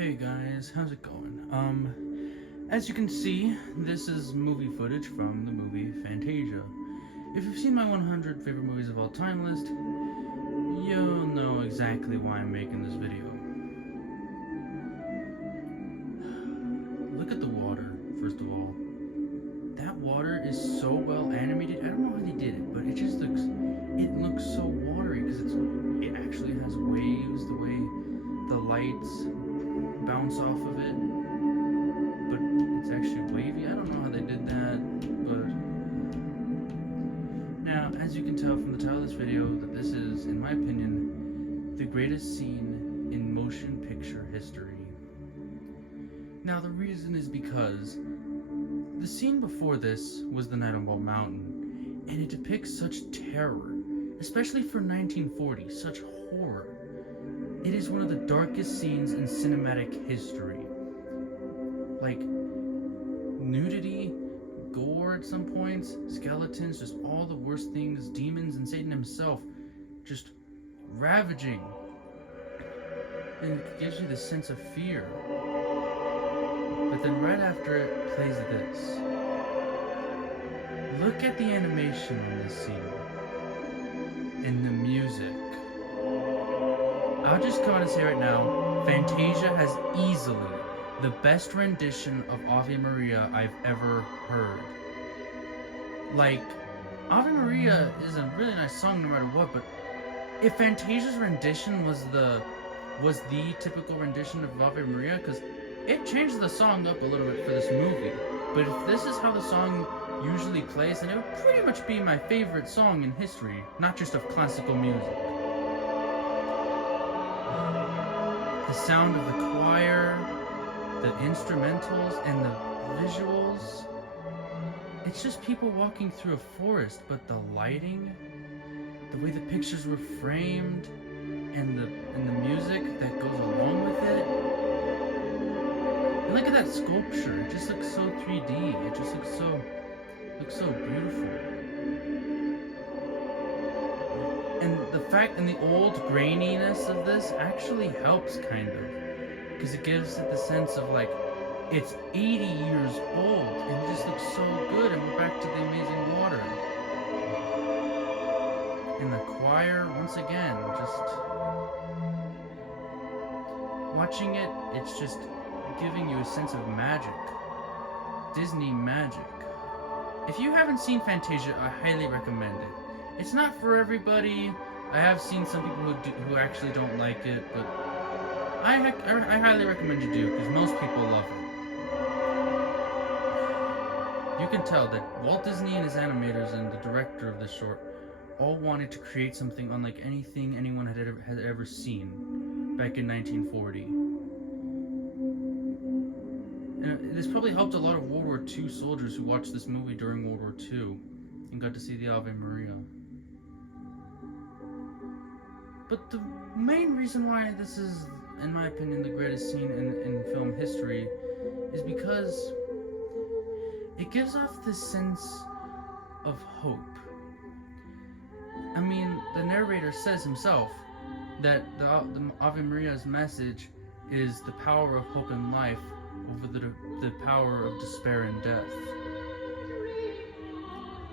Hey guys, how's it going? As you can see, this is movie footage from the movie Fantasia. If you've seen my 100 favorite movies of all time list, you'll know exactly why I'm making this video. Look at the water, first of all. That water is so well animated. I don't know how they did it, but it looks so watery because it actually has waves, the way the lights bounce off of it, but it's actually wavy. I don't know how they did that, but now, as you can tell from the title of this video, that this is, in my opinion, the greatest scene in motion picture history. Now, the reason is because the scene before this was The Night on Bald Mountain, and it depicts such terror, especially for 1940, such horror. It is one of the darkest scenes in cinematic history. Like, nudity, gore at some points, skeletons, just all the worst things, demons, and Satan himself just ravaging. And it gives you this sense of fear. But then right after it plays this. Look at the animation in this scene. And the music. I'll just come out and say right now, Fantasia has easily the best rendition of Ave Maria I've ever heard. Like, Ave Maria is a really nice song no matter what, but if Fantasia's rendition was the typical rendition of Ave Maria, because it changed the song up a little bit for this movie, but if this is how the song usually plays, then it would pretty much be my favorite song in history, not just of classical music. The sound of the choir, the instrumentals, and the visuals. It's just people walking through a forest, but the lighting, the way the pictures were framed, and the music that goes along with it. And look at that sculpture. It just looks so 3D. It just looks so beautiful. And the fact and the old graininess of this actually helps, kind of, because it gives it the sense of like it's 80 years old and it just looks so good. And we're back to the amazing water. And the choir, once again, just watching it, it's just giving you a sense of magic. Disney magic. If you haven't seen Fantasia, I highly recommend it. It's not for everybody. I have seen some people who actually don't like it, but I highly recommend you do, because most people love it. You can tell that Walt Disney and his animators and the director of this short all wanted to create something unlike anything anyone had ever seen back in 1940. And this probably helped a lot of World War II soldiers who watched this movie during World War II and got to see the Ave Maria. But the main reason why this is, in my opinion, the greatest scene in film history is because it gives off this sense of hope. I mean, the narrator says himself that the Ave Maria's message is the power of hope in life over the power of despair and death.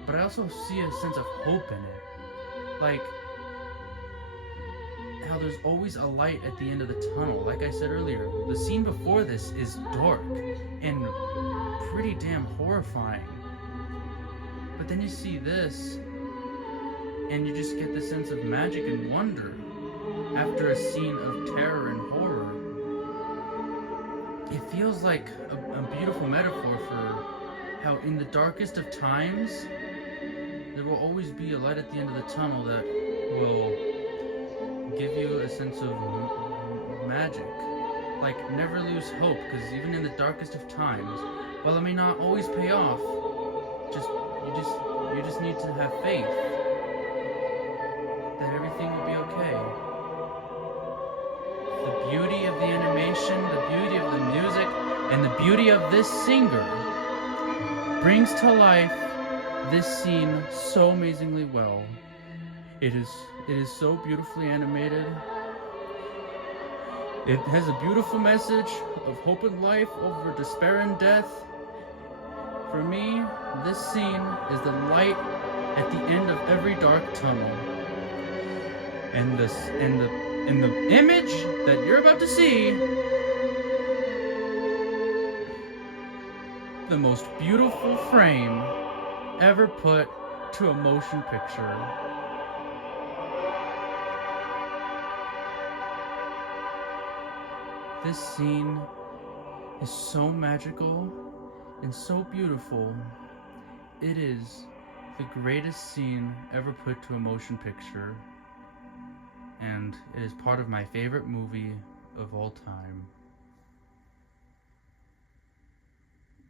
But I also see a sense of hope in it. Like, how there's always a light at the end of the tunnel. Like I said earlier, the scene before this is dark and pretty damn horrifying. But then you see this, and you just get the sense of magic and wonder after a scene of terror and horror. It feels like a beautiful metaphor for how in the darkest of times, there will always be a light at the end of the tunnel that will give you a sense of magic. Like, never lose hope, because even in the darkest of times, while it may not always pay off, you just need to have faith that everything will be okay. The beauty of the animation, the beauty of the music, and the beauty of this singer brings to life this scene so amazingly well. It is so beautifully animated. It has a beautiful message of hope in life over despair and death. For me, this scene is the light at the end of every dark tunnel. And the image that you're about to see, the most beautiful frame ever put to a motion picture. This scene is so magical and so beautiful. It is the greatest scene ever put to a motion picture, and it is part of my favorite movie of all time.